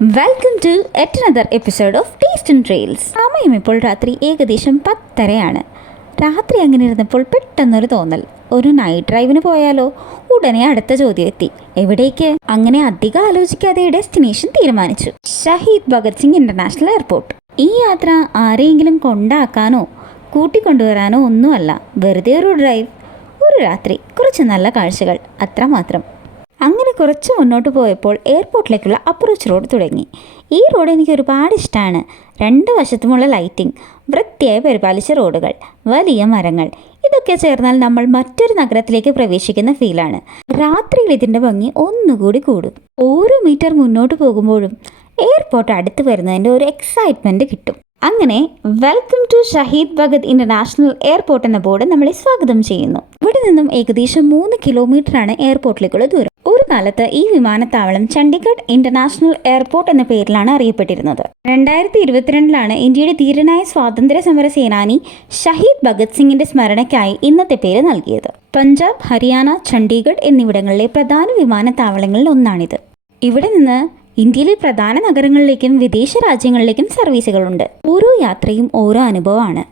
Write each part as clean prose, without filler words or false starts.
Welcome to yet another episode of taste and trails. സമയം ഇപ്പോൾ രാത്രി ഏകദേശം 10:30 രാത്രി അങ്ങനെ ഇരുന്നപ്പോൾ പെട്ടെന്നൊരു തോന്നൽ, ഒരു നൈറ്റ് ഡ്രൈവിന് പോയാലോ? ഉടനെ അടുത്ത ചോദ്യം എത്തി, എവിടേക്ക്? അങ്ങനെ അധികം ആലോചിക്കാതെ ഡെസ്റ്റിനേഷൻ തീരുമാനിച്ചു, ഷഹീദ് ഭഗത് സിംഗ് ഇന്റർനാഷണൽ എയർപോർട്ട്. ഈ യാത്ര ആരെയെങ്കിലും കൊണ്ടാക്കാനോ കൂട്ടിക്കൊണ്ടുവരാനോ ഒന്നുമല്ല, വെറുതെ ഒരു ഡ്രൈവ്, ഒരു രാത്രി, കുറച്ച് നല്ല കാഴ്ചകൾ, അത്രമാത്രം. അങ്ങനെ കുറച്ച് മുന്നോട്ട് പോയപ്പോൾ എയർപോർട്ടിലേക്കുള്ള അപ്രോച്ച് റോഡ് തുടങ്ങി. ഈ റോഡ് എനിക്ക് ഒരുപാട് ഇഷ്ടമാണ്. രണ്ട് വശത്തുമുള്ള ലൈറ്റിംഗ്, വൃത്തിയായി പരിപാലിച്ച റോഡുകൾ, വലിയ മരങ്ങൾ, ഇതൊക്കെ ചേർന്നാൽ നമ്മൾ മറ്റൊരു നഗരത്തിലേക്ക് പ്രവേശിക്കുന്ന ഫീലാണ്. രാത്രിയിൽ ഇതിൻ്റെ ഭംഗി ഒന്നുകൂടി കൂടും. ഓരോ മീറ്റർ മുന്നോട്ട് പോകുമ്പോഴും എയർപോർട്ട് അടുത്ത് വരുന്നതിൻ്റെ ഒരു എക്സൈറ്റ്മെൻറ്റ് കിട്ടും. അങ്ങനെ welcome to Shaheed Bhagat international airport എന്ന ബോർഡ് നമ്മളെ സ്വാഗതം ചെയ്യുന്നു. ഇവിടെ നിന്നും ഏകദേശം 3 കിലോമീറ്ററാണ് എയർപോർട്ടിലേക്കുള്ള ദൂരം. ഒരു കാലത്ത് ഈ വിമാനത്താവളം ചണ്ഡീഗഡ് ഇന്റർനാഷണൽ എയർപോർട്ട് എന്ന പേരിലാണ് അറിയപ്പെട്ടിരുന്നത്. 2022 ഇന്ത്യയുടെ ധീരനായ സ്വാതന്ത്ര്യ സമര സേനാനി ഷഹീദ് ഭഗത് സിംഗിന്റെ സ്മരണയ്ക്കായി ഇന്നത്തെ പേര് നൽകിയത്. പഞ്ചാബ്, ഹരിയാന, ചണ്ഡീഗഡ് എന്നിവിടങ്ങളിലെ പ്രധാന വിമാനത്താവളങ്ങളിൽ ഒന്നാണിത്. ഇവിടെ നിന്ന് ഇന്ത്യയിലെ പ്രധാന നഗരങ്ങളിലേക്കും വിദേശ രാജ്യങ്ങളിലേക്കും സർവീസുകളുണ്ട്. ഓരോ യാത്രയും ഓരോ അനുഭവമാണ്.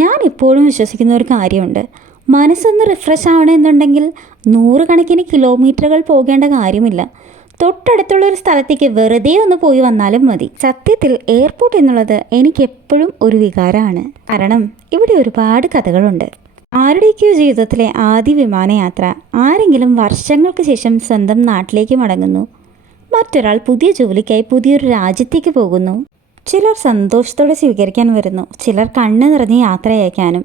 ഞാൻ എപ്പോഴും വിശ്വസിക്കുന്ന ഒരു കാര്യമുണ്ട്, മനസ്സൊന്ന് റിഫ്രഷ് ആവണമെന്നുണ്ടെങ്കിൽ 100 കണക്കിന് കിലോമീറ്ററുകൾ പോകേണ്ട കാര്യമില്ല. തൊട്ടടുത്തുള്ള ഒരു സ്ഥലത്തേക്ക് വെറുതെ ഒന്ന് പോയി വന്നാലും മതി. സത്യത്തിൽ എയർപോർട്ട് എന്നുള്ളത് എനിക്കെപ്പോഴും ഒരു വികാരമാണ്. കാരണം ഇവിടെ ഒരുപാട് കഥകളുണ്ട്. ആരുടെയൊക്കെയോ ജീവിതത്തിലെ ആദ്യ വിമാനയാത്ര, ആരെങ്കിലും വർഷങ്ങൾക്ക് ശേഷം സ്വന്തം നാട്ടിലേക്ക് മടങ്ങുന്നു, മറ്റൊരാൾ പുതിയ ജോലിക്കായി പുതിയൊരു രാജ്യത്തേക്ക് പോകുന്നു, ചിലർ സന്തോഷത്തോടെ സ്വീകരിക്കാൻ വരുന്നു, ചിലർ കണ്ണ് നിറഞ്ഞ് യാത്രയയക്കാനും.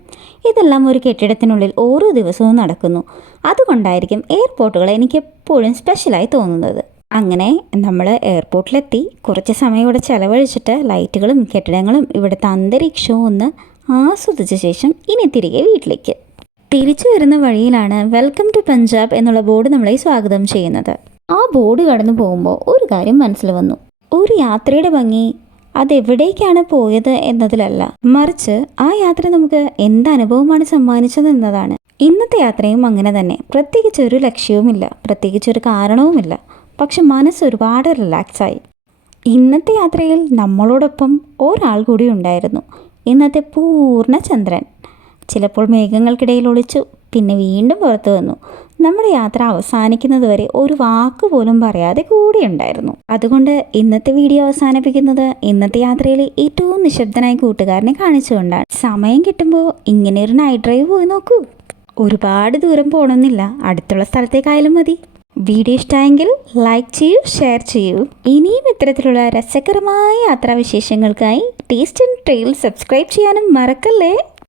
ഇതെല്ലാം ഒരു കെട്ടിടത്തിനുള്ളിൽ ഓരോ ദിവസവും നടക്കുന്നു. അതുകൊണ്ടായിരിക്കും എയർപോർട്ടുകൾ എനിക്കെപ്പോഴും സ്പെഷ്യലായി തോന്നുന്നത്. അങ്ങനെ നമ്മൾ എയർപോർട്ടിലെത്തി കുറച്ച് സമയം ഇവിടെ ചിലവഴിച്ചിട്ട് ലൈറ്റുകളും കെട്ടിടങ്ങളും ഇവിടുത്തെ അന്തരീക്ഷവും ഒന്ന് ആസ്വദിച്ച ശേഷം ഇനി തിരികെ വീട്ടിലേക്ക്. തിരിച്ചു വരുന്ന വഴിയിലാണ് വെൽക്കം ടു പഞ്ചാബ് എന്നുള്ള ബോർഡ് നമ്മളെ സ്വാഗതം ചെയ്യുന്നത്. ആ ബോർഡ് കടന്നു പോകുമ്പോൾ ഒരു കാര്യം മനസ്സിൽ വന്നു, ഒരു യാത്രയുടെ ഭംഗി അതെവിടേക്കാണ് പോയത് എന്നതിലല്ല, മറിച്ച് ആ യാത്ര നമുക്ക് എന്ത് അനുഭവമാണ് സമ്മാനിച്ചത് എന്നതാണ്. ഇന്നത്തെ യാത്രയും അങ്ങനെ തന്നെ. പ്രത്യേകിച്ച് ഒരു ലക്ഷ്യവുമില്ല, പ്രത്യേകിച്ചൊരു കാരണവുമില്ല, പക്ഷെ മനസ്സ് ഒരുപാട് റിലാക്സായി. ഇന്നത്തെ യാത്രയിൽ നമ്മളോടൊപ്പം ഒരാൾ കൂടി ഉണ്ടായിരുന്നു, ഇന്നത്തെ പൂർണ്ണചന്ദ്രൻ. ചിലപ്പോൾ മേഘങ്ങൾക്കിടയിൽ ഒളിച്ചു, പിന്നെ വീണ്ടും പുറത്തു വന്നു. നമ്മുടെ യാത്ര അവസാനിക്കുന്നത് വരെ ഒരു വാക്ക് പോലും പറയാതെ കൂടെ ഉണ്ടായിരുന്നു. അതുകൊണ്ട് ഇന്നത്തെ വീഡിയോ അവസാനിപ്പിക്കുന്നത് ഇന്നത്തെ യാത്രയിലെ ഏറ്റവും നിശബ്ദനായ കൂട്ടുകാരനെ കാണിച്ചുകൊണ്ടാണ്. സമയം കിട്ടുമ്പോൾ ഇങ്ങനെ ഒരു നൈറ്റ് ഡ്രൈവ് പോയി നോക്കൂ. ഒരുപാട് ദൂരം പോകണമെന്നില്ല, അടുത്തുള്ള സ്ഥലത്തേക്കായാലും മതി. വീഡിയോ ഇഷ്ടമായെങ്കിൽ ലൈക്ക് ചെയ്യൂ, ഷെയർ ചെയ്യൂ. ഇനിയും ഇത്തരത്തിലുള്ള രസകരമായ യാത്രാവിശേഷങ്ങൾക്കായി ടേസ്റ്റ് ആൻഡ് ട്രെയിൽ സബ്സ്ക്രൈബ് ചെയ്യാനും മറക്കല്ലേ.